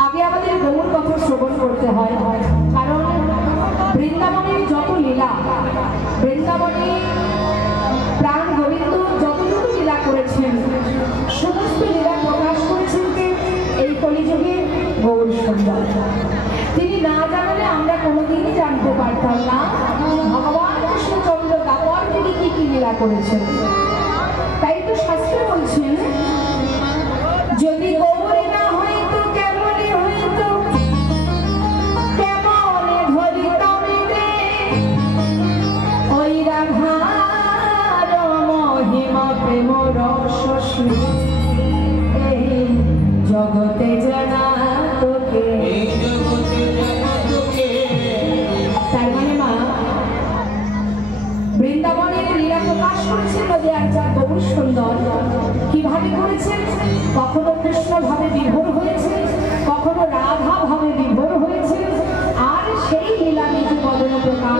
आगे आमादेर गौर कथा श्रवण करते हैं कारण बृंदावने जत लीला बृंदावने प्राण गोविंद যতটুকু লীলা করেছেন সমস্ত লীলা প্রকাশ করেছেন কে এই কলিযুগে গৌর সুন্দর। তিনি না জানলে আমরা কোনোদিনই জানতে পারতাম না ভগবান কৃষ্ণচন্দ্র দাপর তিনি কি কি লীলা করেছেন। তাই তো শাস্ত্রে বলছেন যদি গৌর না হইতো কেমনে হইতো কেমনে ধরিতাম রে ওই রাধার মহিমা প্রেম রস এই জগতে জানা তোকে। তার মানে মা বৃন্দাবনের লীলা প্রকাশ করেছিল যে একজন গৌর সুন্দর কিভাবে করেছেন, কখনো কৃষ্ণ ভাবে বিভোর হয়েছে, কখনো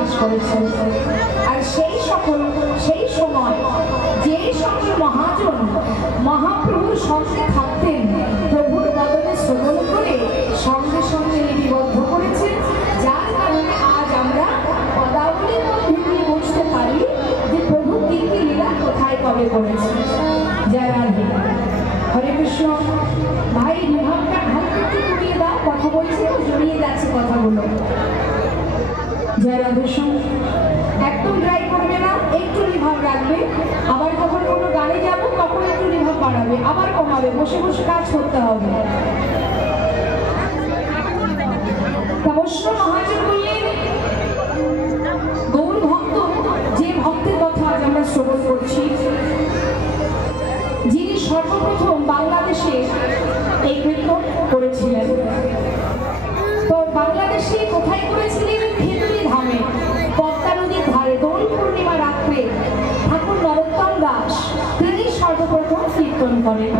বাস করেছেন। আর সেই সময় যে সকল মহাজন মহাপ্রভুর সঙ্গে থাকতেন, প্রভুর বদনে শ্রবণ করে সঙ্গে সঙ্গে লিপিবদ্ধ করেছেন, যার কারণে আজ আমরা পদাবলীর মধ্যে দিয়ে বুঝতে পারি যে প্রভু কি কি লীলা কোথায় কবে করেছেন। জয় রাধে, হরে কৃষ্ণ। ভাই বিভাগটা হালকা একটু জড়িয়ে দাও, কথা বলছি তো জড়িয়ে যাচ্ছে কথাগুলো। জয় রাধে, একদম ড্রাই করবে না, একটু রিভাব রাখবে। আবার যখন কোনো গানে যাবো তখন একটু রিভাব বাড়াবে, আবার কমাবে, বসে বসে কাজ করতে হবে। অবশ্য মহাজন বললেন, গৌর ভক্ত, যে ভক্তের কথা আজ আমরা শ্রবণ করছি, যিনি সর্বপ্রথম বাংলাদেশে এই কীর্তন করেছিলেন। তো বাংলাদেশে কোথায় করেছিলেন? খেতুরি ধামে, পদ্মা নদীর ধারে, দোল পূর্ণিমা রাত্রে ঠাকুর নরোত্তম দাস তিনি সর্বপ্রথম কীর্তন করেন।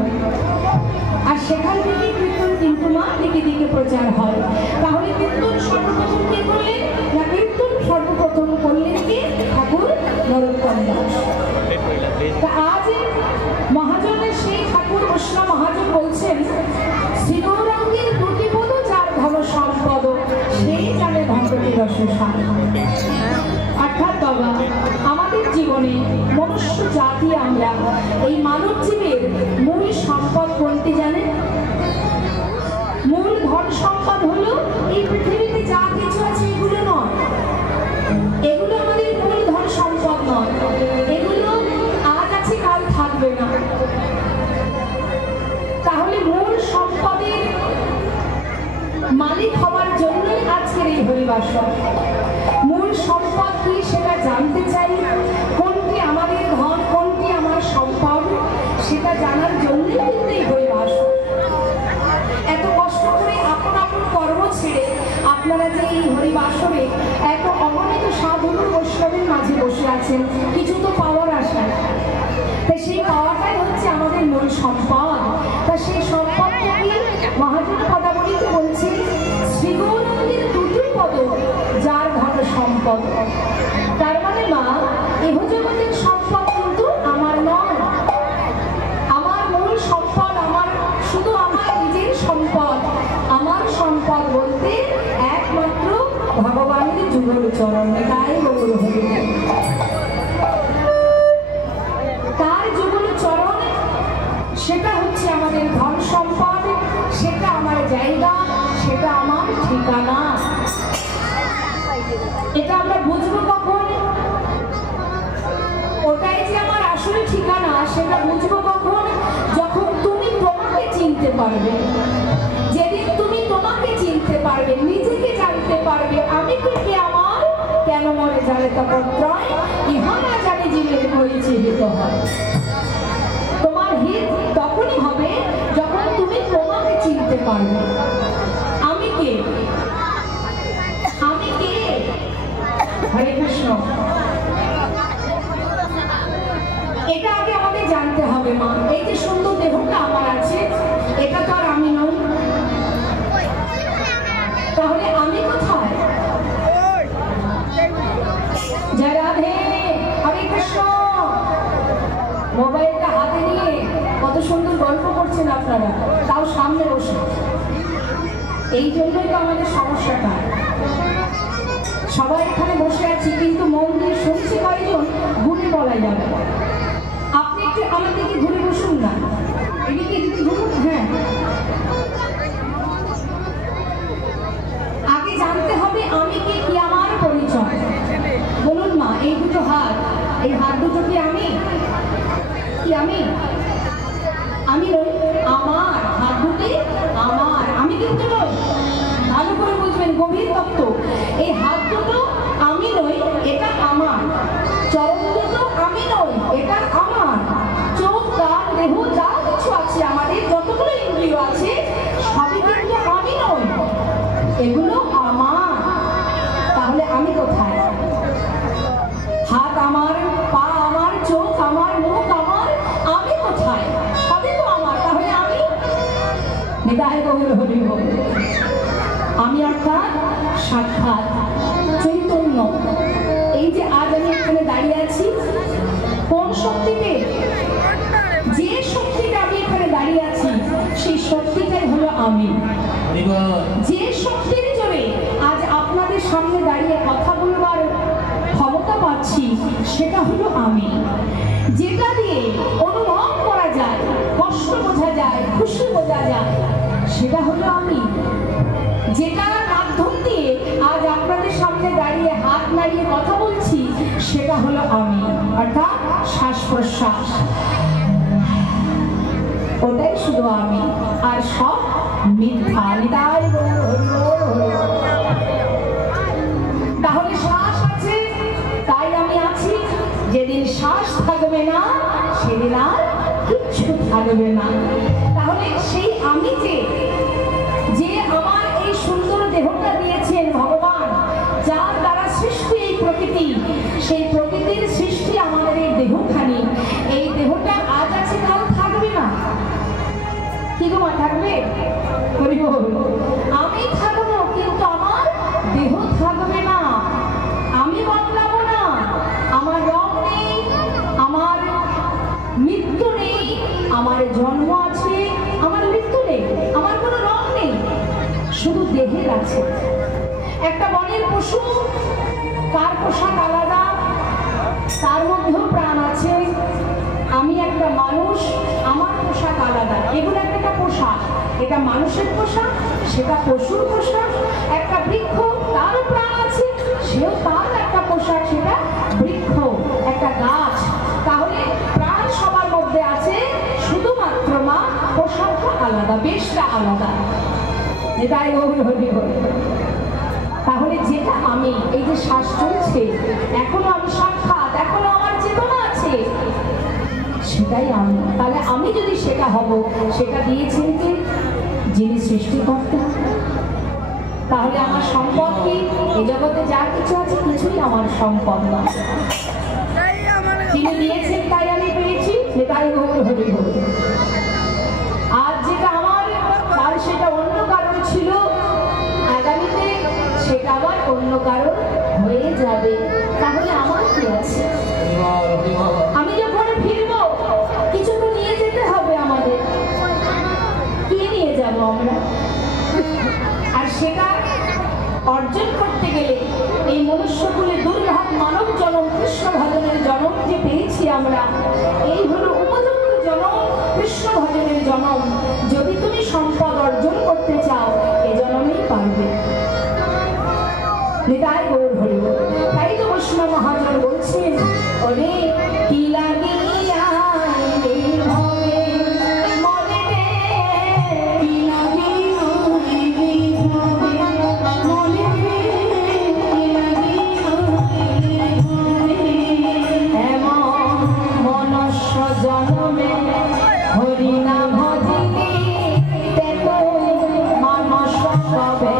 আর সেখান থেকে কীর্তন কিন্তু দিকে দিকে প্রচার হয়। তাহলে কীর্তন সর্বপ্রথম কে করলেন? না, কীর্তন সর্বপ্রথম করলেন কি? ঠাকুর নরোত্তম দাস। আজ মহাজনের সেই ঠাকুর কৃষ্ণ মহাজন বলছেন, শ্রীগৌরাঙ্গের দুটি পদ যার ধন সম্পদ, সেই জানে ভগবতী রসসার। অর্থাৎ বাবা, আমাদের জীবনে মনুষ্য জাতি, আমরা এই মানব জীবের মূল সম্পদ কোনটি জানেন? মূল ধন সম্পদ হলো এই পৃথিবীতে যা কিছু আছে এগুলো নয়, এগুলো আমাদের মূল ধন সম্পদ নয়, এগুলো আজ আছে কাল থাকবে না। তাহলে মূল সম্পদের মালিক হওয়ার জন্যই আজকের এই হরিবাস। মূল সম্পদ কি সেটা জানতে চাই, কোনটি আমাদের ধন, কোনটি আমার সম্পদ, সেটা জানার জন্যই কিন্তু এই হরিবাস। এত কষ্ট করে আপন আপন কর্ম ছেড়ে আপনারা যে এই হরিবাসরে এত অগণিত সাধু বৈষ্ণবের মাঝে বসে আছেন, কিছু তো পাওয়ার আশা, তাই সেই পাওয়াটাই হচ্ছে আমাদের মূল সম্পদ। তা সেই সম্পদটাকে মহাজন পদাবলীতে বলছে, শ্রীগৌরাঙ্গের দুটি পদ যার ধন সম্পদ। তার মানে মা, ইহজগতের সম্পদ কিন্তু আমার নয়, আমার মূল সম্পদ, আমার শুধু আমার নিজের সম্পদ। আমার সম্পদ বলতে একমাত্র ভগবানের যুগল চরণ, তাই গৌর হরি, তার যুগল চরণ, সেটা হচ্ছে আমাদের ধন সম্পদ, সেটা আমার জায়গা, সেটা আমার ঠিকানা। এটা আমরা বুঝবো কখন? ওটাই যে আমার আসলে ঠিকানা, সেটা বুঝবো কখন? যখন তুমি তোমাকে চিনতে পারবে। যেদিন তুমি তোমাকে চিনতে পারবে, নিজেকে জানতে পারবে, আমি কে, আমার কেন মনে জানে তপত্রয়, ইহা না জানি জীবের হয়েছে হিত হয়। তোমার হিত তখনই হবে যখন তুমি তোমাকে চিনতে পারবে। আমি কে? আমি কে? হরে কৃষ্ণ। এটা আগে আমাদের জানতে হবে মা। এই যে সুন্দর দেহটা আমার আছে, এটা তো আর আমি নই। তাহলে আমি কোথায়? জয় রাধে, হরে কৃষ্ণ। মোবাইলটা হাতে নিয়ে কত সুন্দর গল্প করছেন আপনারা, তাও সামনে বসে। এই জন্যই তো আমাদের সমস্যাটা। সবাই এখানে বসে আছি, কিন্তু মন দিয়ে শুনছি কয়জন গুণে বলা যাবে। আপনি একটু আমার দিকে ঘুরে বসুন না, এদিকে ঘুরুন। হ্যাঁ, আগে জানতে হবে আমি কে, কি আমার পরিচয়। বলুন মা, এই দুটো হাত, এই হাত দুটো কি আমি? কি আমি? আমি নই। আমার হাত দুটি আমার, আমি কিন্তু নই। ভালো করে বুঝবেন, গভীর তত্ত্ব। এই হাত দুটো আমি নই, এটা আমার। চরণ দুটো আমি নই, এটা আমার। চোখ, কান, দেহ যা কিছু আছে, আমাদের যতগুলো ইন্দ্রিয় আছে, সবই কিন্তু আমি নই, এগুলো আমার। তাহলে আমি কোথায়? হাত আমার, পা আমার, চোখ আমার, মুখ আমার, আমি কোথায়? সবই তো আমার। তাহলে আমি নিতাই গৌর হরি বল। আমি অর্থাৎ সাক্ষাৎ চৈতন্য। যে আজ আমি এখানে দাঁড়িয়ে আছি কোন শক্তিতে? যে শক্তিটা আমি এখানে দাঁড়িয়ে আছি সেই শক্তিটাই হলো আমি। যে শক্তির জোরে আজ আপনাদের সামনে দাঁড়িয়ে কথা বলবার ক্ষমতা পাচ্ছি সেটা হলো আমি। যেটা দিয়ে অনুভব করা যায়, কষ্ট বোঝা যায়, খুশি বোঝা যায়, সেটা হলো আমি। যেটার মাধ্যম দিয়ে আজ আপনাদের সামনে দাঁড়িয়ে হাত নাড়িয়ে কথা বলছি সেটা হলো আমি, অর্থাৎ শ্বাস প্রশ্বাস, ওটাই শুধু আমি, আর সব মিথ্যা। তাহলে শ্বাস আছে তাই আমি আছি, যেদিন শ্বাস থাকবে না সেদিন আর কিচ্ছু থাকবে না। তাহলে সেই আমি যে আমার এই সুন্দর দেহটা দিয়েছেন ভগবান, যার দ্বারা সৃষ্টি এই প্রকৃতি, সেই প্রকৃতির সৃষ্টি আমাদের এই দেহখানি, এই দেহটা আজ আছে কাল থাকবে না। কি গো মা, থাকবে? আমি থাকবো কিন্তু আমার দেহ থাকবে না, আমি বদলাবো না। আমার রং নেই, আমার মৃত্যু নেই, আমার জন্ম আছে, আমার মৃত্যু নেই, আমার কোনো রং নেই, শুধু দেহের আছে। একটা বনের পশু, তার পোশাক আলাদা, তার মধ্যেও প্রাণ আছে। আমি একটা মানুষ, আমার পোশাক আলাদা। এগুলো একটা পোশাক, এটা মানুষের পোশাক, সেটা পশুর পোশাক। একটা বৃক্ষ, তারও প্রাণ আছে, সেও তার একটা পোশাক, সেটা বৃক্ষ। একটা গাছ, তাহলে প্রাণ সবার মধ্যে আছে, শুধুমাত্র মা পোশাকটা আলাদা, বেশটা আলাদা। এটাই তাহলে যেটা আমি, এই যে শ্বাস চলছে, এখনো আমি সাক্ষাৎ, এখনো আমার চেতনা আছে, সেটাই আমি। তাহলে আমি যদি সেটা হব, সেটা দিয়েছেন কে? যিনি সৃষ্টিকর্তা। তাহলে আমার সম্পদ কি? এই জগতে যা কিছু আছে কিছুই আমার সম্পদ না, তিনি দিয়েছেন তাই আমি পেয়েছি, সেটাই হরি হরি। আর যেটা আমার, কাল সেটা অন্য কারণ ছিল, আগামীতে সেটা আবার অন্য কারণ হয়ে যাবে। তাহলে আমার কি আছে? আমি যখন ফিরবো কিছু তো নিয়ে যেতে হবে আমাদের, কি নিয়ে যাব আমরা? আর সেটা অর্জন করতে গেলে এই মনুষ্যকুলে দুর্লভ মানব জনম, কৃষ্ণ ভজনের জনম যে পেয়েছি আমরা, এই হলো উপযুক্ত জনম, কৃষ্ণ ভজনের জনম। যদি তুমি সম্পদ অর্জন করতে চাও, এ জনমেই পারবে। নিতাই গৌর হরি। তাই তো বৈষ্ণব মহাজন বলছেন, ওরে কি লাগে জনমে হরি না ভজিলে তেতো মানস হবে।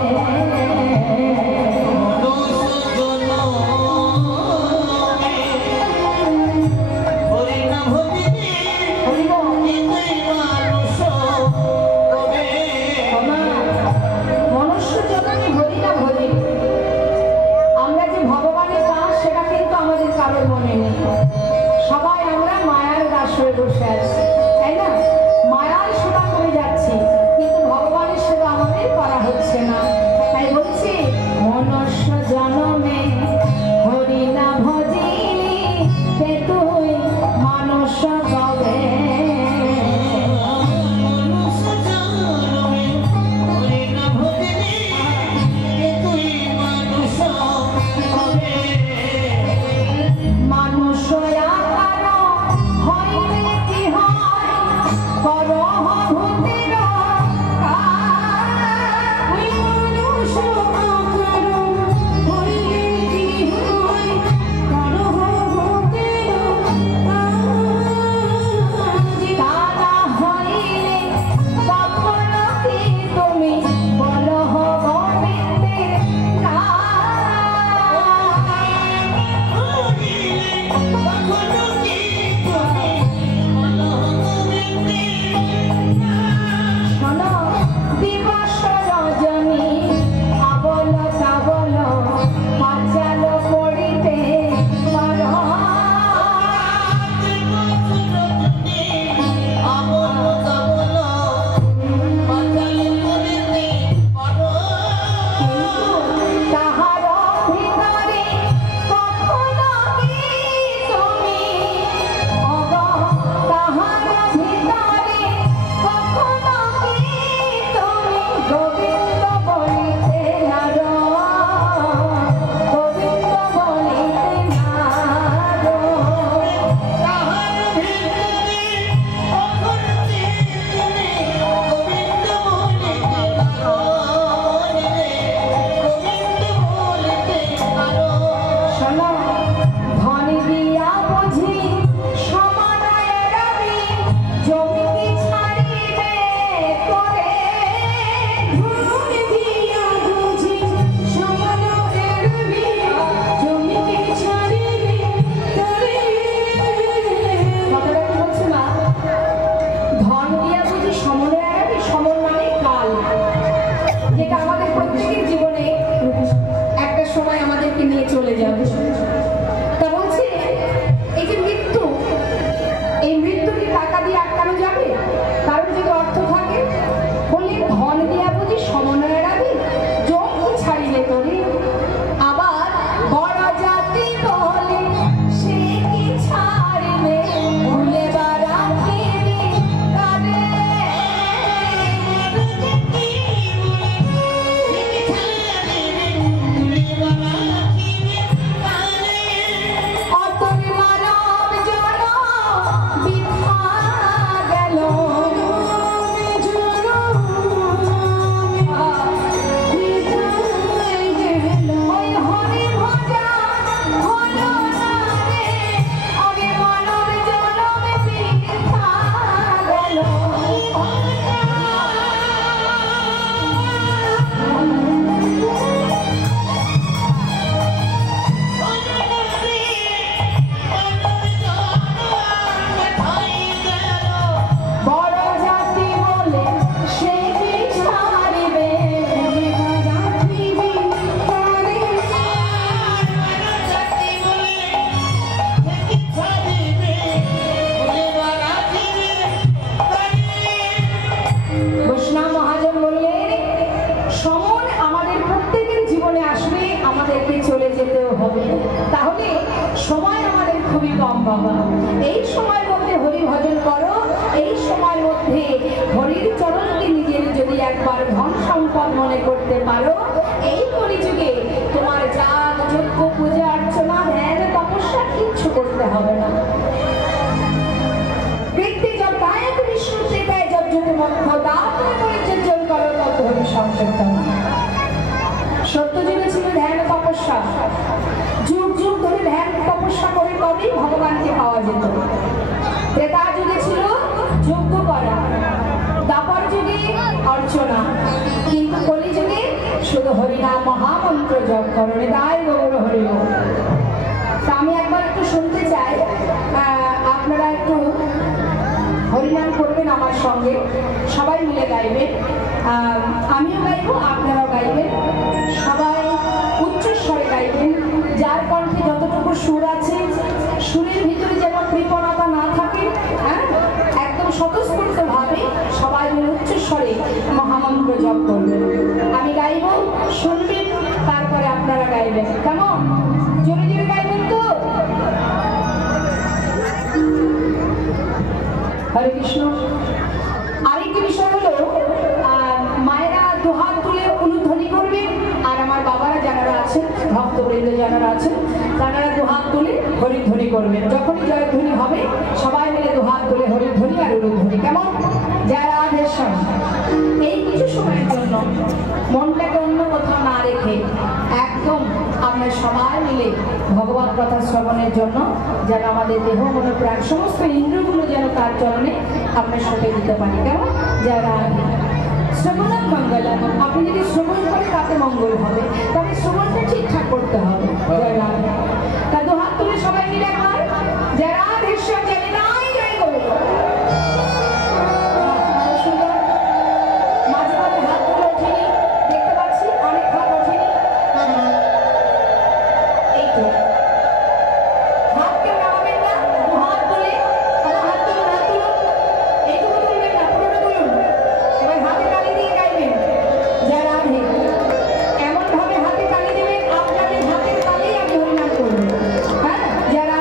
বসে আছি, তাই না? মায়ার সেবা করে যাচ্ছি, কিন্তু ভগবানের সেবা আমাদের করা হচ্ছে না। তাই বলছি, মনুষ্য জনমে হরি না ভজিলি তুই মানুষ হবে। মানুষ আকার হইলে কি হয় বাবা, এই সময়ের মধ্যে হরি ভজন করো, এই সময়ের মধ্যে হরির চরণকে নিজের যদি একবার ধন সম্পদ মনে করতে পারো, এই কলিযুগে তোমার যাগ যজ্ঞ পূজা অর্চনা ধ্যান তপস্যা কিচ্ছু করতে হবে না। কীর্তি জপায়ত বিষ্ণু ত্রিকায় যজ্ঞতে মধ্য দাপনে পরিচর্যল করো তত হরি সংকীর্তন। সত্যযুগে ছিল ধ্যান তপস্যা, যুগ যুগ ধরে ধ্যান তপস্যা করে তবেই ভগবানকে পাওয়া যেত। ত্রেতা যুগে ছিল যজ্ঞ করা, দ্বাপর যুগে অর্চনা, কিন্তু কলি যুগে শুধু হরিনাম মহামন্ত্র জপ করো। তাই গৌর হরি বল। তা আমি একবার একটু শুনতে চাই, আপনারা একটু হরিনাম করবেন আমার সঙ্গে, সবাই মিলে গাইবেন, আমিও গাইব আপনারাও গাইবেন, সবাই উচ্চস্বরে গাইবেন। যার কণ্ঠে যতটুকু সুর আছে, সুরের ভিতরে যেন কৃপণতা না থাকে, হ্যাঁ, একদম স্বতঃস্ফূর্ত ভাবে সবাই মিলে উচ্চস্বরে মহামন্ত্র জপ করবেন। আমি গাইব, শুনবেন, তারপরে আপনারা গাইবেন। কেমন? জোরে জোরে গাইবেন তো? হরে কৃষ্ণ। আরেকটি বিষয় হলো, মায়েরা দুহাত তুলে অনুধ্বনি করবেন, আর আমার বাবারা যারা আছেন, ভক্তবৃন্দ যারা আছেন, তারা দুহাত তুলে হরিধ্বনি করবেন। যখনই জয়ধ্বনি হবে সবাই মিলে দুহাত তুলে হরিধ্বনি আর অনুধ্বনি। কেমন? যারা আদেশন এই কিছু সময়ের জন্য মনটাকে অন্য কোথাও না রেখে একদম আমরা সবাই মিলে ভগবত কথা শ্রবণের জন্য যেন আমাদের দেহ মন প্রাণ সমস্ত ইন্দ্রগুলো যেন তার চরণে আমরা সঁপে দিতে পারি। কেমন? যারা শ্রবণাৎ মঙ্গলম, আপনি যদি শ্রবণ করেন তাতে মঙ্গল হবে, তবে শ্রবণটা ঠিকঠাক করতে হবে। যারা তা দুহাত তুলে সবাই মিলে একবার যারা দৃশ্য জানে নাই জয় করব। মাঝে মাঝে হাতগুলো ওঠেনি, দেখতে পাচ্ছি অনেক হাত ওঠেনি। এই তো হাত কেউ নামাবেন না, হাত তুলে আমার হাত তুলুন, হাত তুলুন, এইটুকু তুলবেন না, পুরোটা তুলুন। এবার হাতে তালি দিয়ে গাইবেন যারা এমন ভাবে হাতে তালি দেবেন আপনাদের হাতের তালেই আমি হরিনাম করবো। হ্যাঁ, যারা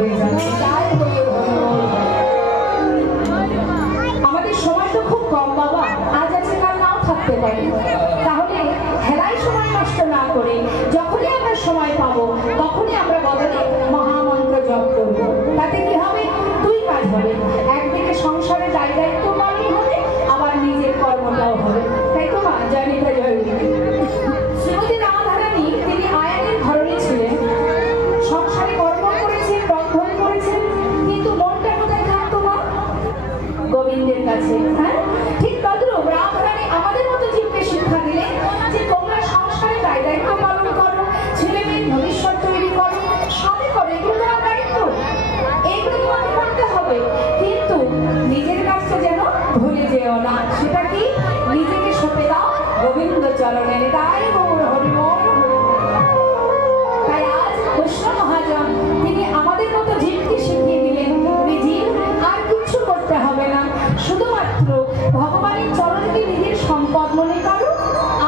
হয়ে যাবে। আমাদের সময় তো খুব কম বাবা, আজ আছে কাল নাও থাকতে পারি। তাহলে খেলায় সময় নষ্ট না করে যখনই আমরা সময় পাবো তখনই আমরা বদলে মহামন্ত্র জপ করবো। তাতে কি হবে? দুই কাজ হবে, একদিকে সংসারে দায় দায়িত্ব পালন হবে, আবার নিজের কর্মটাও হবে। তাই তো মা? জানিতা জয়। শ্রীমতী রাধারানী তিনি আয়ানের ধরনী ছিলেন, সংসারে কর্ম করেছেন, রন্ধন করেছেন, কিন্তু মনটা কোথায় থাকতো মা? গোবিন্দের কাছে। হ্যাঁ, ঠিক তদ্রূপ রাধারানী আমাদের মতো জীবকে শিক্ষা দিলেন যে তোমরা সংসারে দায় দায়িত্ব পালন করো, ছেলে মেয়ের ভবিষ্যৎ তৈরি করো, সবই করো, এগুলো তোমার দায়িত্ব, এইগুলো তোমাকে করতে হবে, কিন্তু নিজের কাজটা যেন ভুলে যেও না। সেটা কি? নিজেকে সঁপে দাও গোবিন্দ চরণে। তাই গৌর হরিবল। তাই আজ কৃষ্ণ মহাজন তিনি আমাদের মতো জীবকে শিখিয়ে দিলেন জীব আর কিচ্ছু করতে হবে না, শুধুমাত্র ভগবানের চরণকে নিজের সম্পদ মনে করো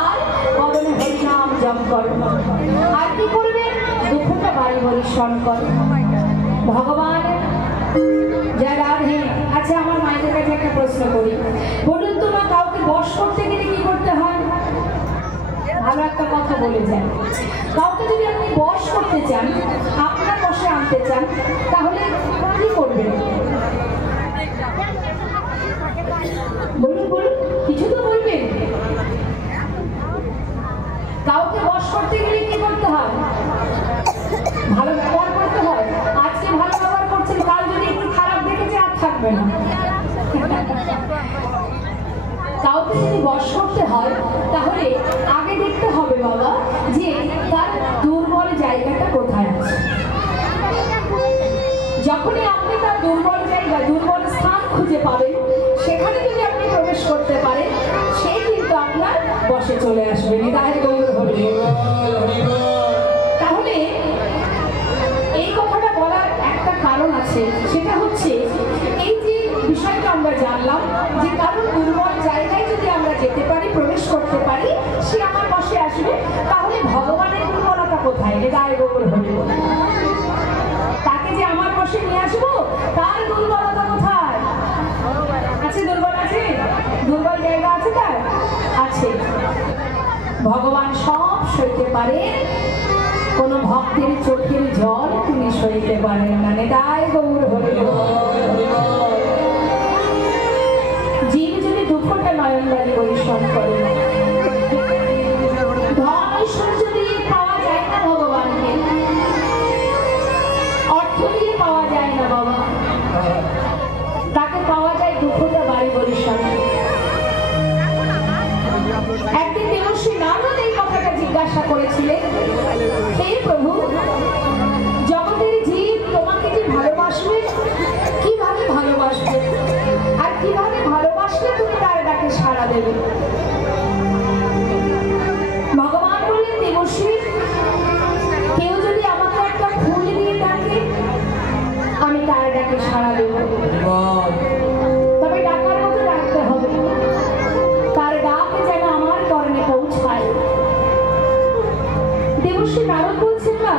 আর বদনে হরিনাম জপ করো। আর কি করবে? দুঃখটা বাড়ি পরিশ্রম করো। ভগবান যা রাধে। আচ্ছা, আমার মায়ের কাছে একটা প্রশ্ন করি, বলুন তো মা, কাউকে বশ করতে গেলে কি করতে হয়? ভালো একটা কথা বলে যান। কাউকে যদি আপনি বশ করতে চান, আপনার বশে আনতে চান, তাহলে কি করবেন? বলুন বলুন, কিছু তো বলবেন। কাউকে বশ করতে গেলে কি করতে হয়? ভালো ব্যবহার করতে হয়। আজকে ভালো ব্যবহার করছেন, কাল যদি একটু খারাপ দেখেছে আর থাকবে না। কাউকে যদি বশ করতে হয় তাহলে আগে দেখতে হবে বাবা যে তার দুর্বল জায়গাটা কোথায় আছে। যখনই আপনি তার দুর্বল জায়গা, দুর্বল স্থান খুঁজে পাবেন, সেখানে যদি আপনি প্রবেশ করতে পারেন, সে কিন্তু আপনার বশে চলে আসবে। তাহলে এই কথাটা বলার একটা কারণ আছে, সেটা হচ্ছে এই যে বিষয়টা আমরা জানলাম যে কারণ দুর্বল জায়গায় যদি আমরা যেতে পারি, প্রবেশ করতে পারি, সে আমার বশে আসবে। তাহলে ভগবানের দুর্বলতা কোথায়? গায়ে গোবর হরিব। তাকে যে আমার বশে নিয়ে আসবো, তার দুর্বলতা কোথায় আছে? দুর্বল আছে? দুর্বল জায়গা আছে তার? আছে। ভগবান সব সইতে পারে, কোন ভক্তের চোখের জল তিনি সইতে পারেন না। তাই গৌর হরিব। জীব যদি দুঃখটা নয়নবাড়ি পরিশ্রম করে, ধন ঐশ্বর্য দিয়ে পাওয়া যায় না ভগবানকে, অর্থ দিয়ে পাওয়া যায় না বাবা, তাকে পাওয়া যায় দুঃখটা বাড়ি পরিশ্রম। একদিন দেবশ্রী নারদ এই কথাটা জিজ্ঞাসা করেছিলেন, হে প্রভু, জগতের জীব তোমাকে যে ভালোবাসবে, কিভাবে ভালোবাসবে, আর কিভাবে ভালোবাসলে তুমি তার ডাকে সাড়া দেবে? ভগবান বললেন, দেবশ্রী, কেউ যদি আমাকে একটা ফুল দিয়ে ডাকে, আমি তার ডাকে সাড়া দেব, তবে ডাকার মতো ডাকতে হবে, তার ডাক যেন আমার কর্ণে পৌঁছায়। দেবশ্রী নারদ বলছেন না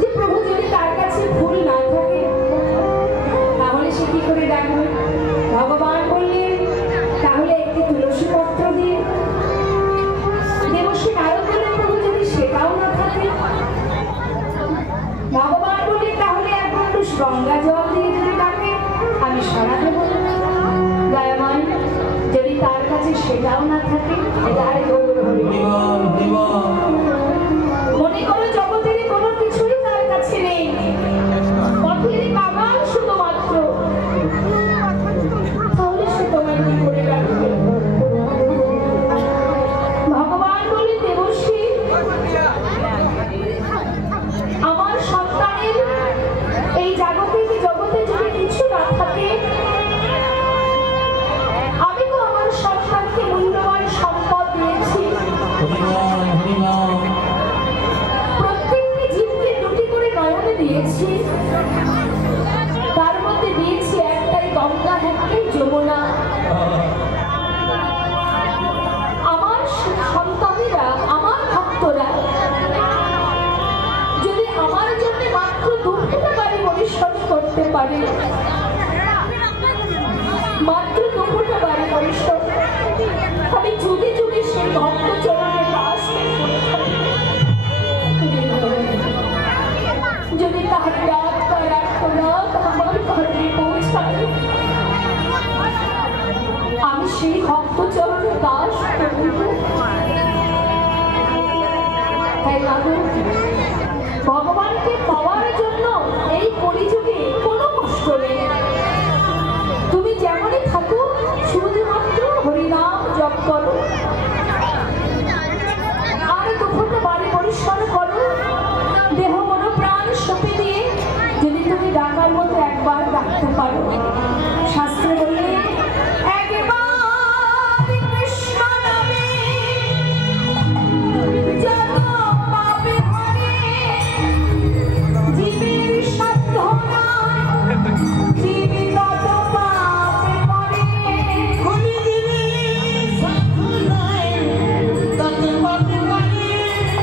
যে প্রভু, যদি তার কাছে ফুল না থাকে তাহলে সে কি করে ডাকবে? ভগবান বললেন, তাহলে একটি তুলসী পত্র দিয়ে। দেবশ্রী নারদ বললেন, প্রভু, যদি সেটাও না থাকে? ভগবান বললেন, তাহলে এক ঘন্টা গঙ্গা জল দিয়ে যদি ডাকে, আমি সাড়া দেব। দয়াময়, যদি তার কাছে সেটাও না থাকে, মনে করো জগতের কোনো কিছুই তার কাছে নেই, পথের কামাল শুধুমাত্র, তাহলে সে তোমার কি করে রাখবে? ভগবান বলে, দেবশ্রী, আমার সন্তানের এই জগতে যদি কিছু না থাকে, আমি তো আমার সন্তানকে মূল্যবান সম্পদ দিয়েছি। প্রত্যেকটি জীবকে দুটি করে নয়নে দিয়েছি, তার মধ্যে দিয়েছি একটাই গঙ্গা, একটাই যমুনা। আমার সন্তানেরা, আমার ভক্তরা যদি আমার জন্য মাত্র দুঃখটা বাড়ি পারে, মাত্র দুপুরটা বাড়ি পরিশ্রম আমি যুগে যুগে সেই ভক্ত চরণের দাস যদি তাহার ডাক তার আর্তনাদ আমার ঘরে পৌঁছায়, আমি সেই ভক্ত চরণের দাস করব। ভগবানকে পাওয়ার জন্য এই কলিযুগে কোনো কষ্ট নেই। তুমি যেমনই থাকো শুধুমাত্র হরিনাম জপ করো আর দুপুরটা বাড়ি পরিষ্কার করো, দেহ মনো প্রাণ সঁপে দিয়ে যদি তুমি ডাকার মতো একবার ডাকতে পারো।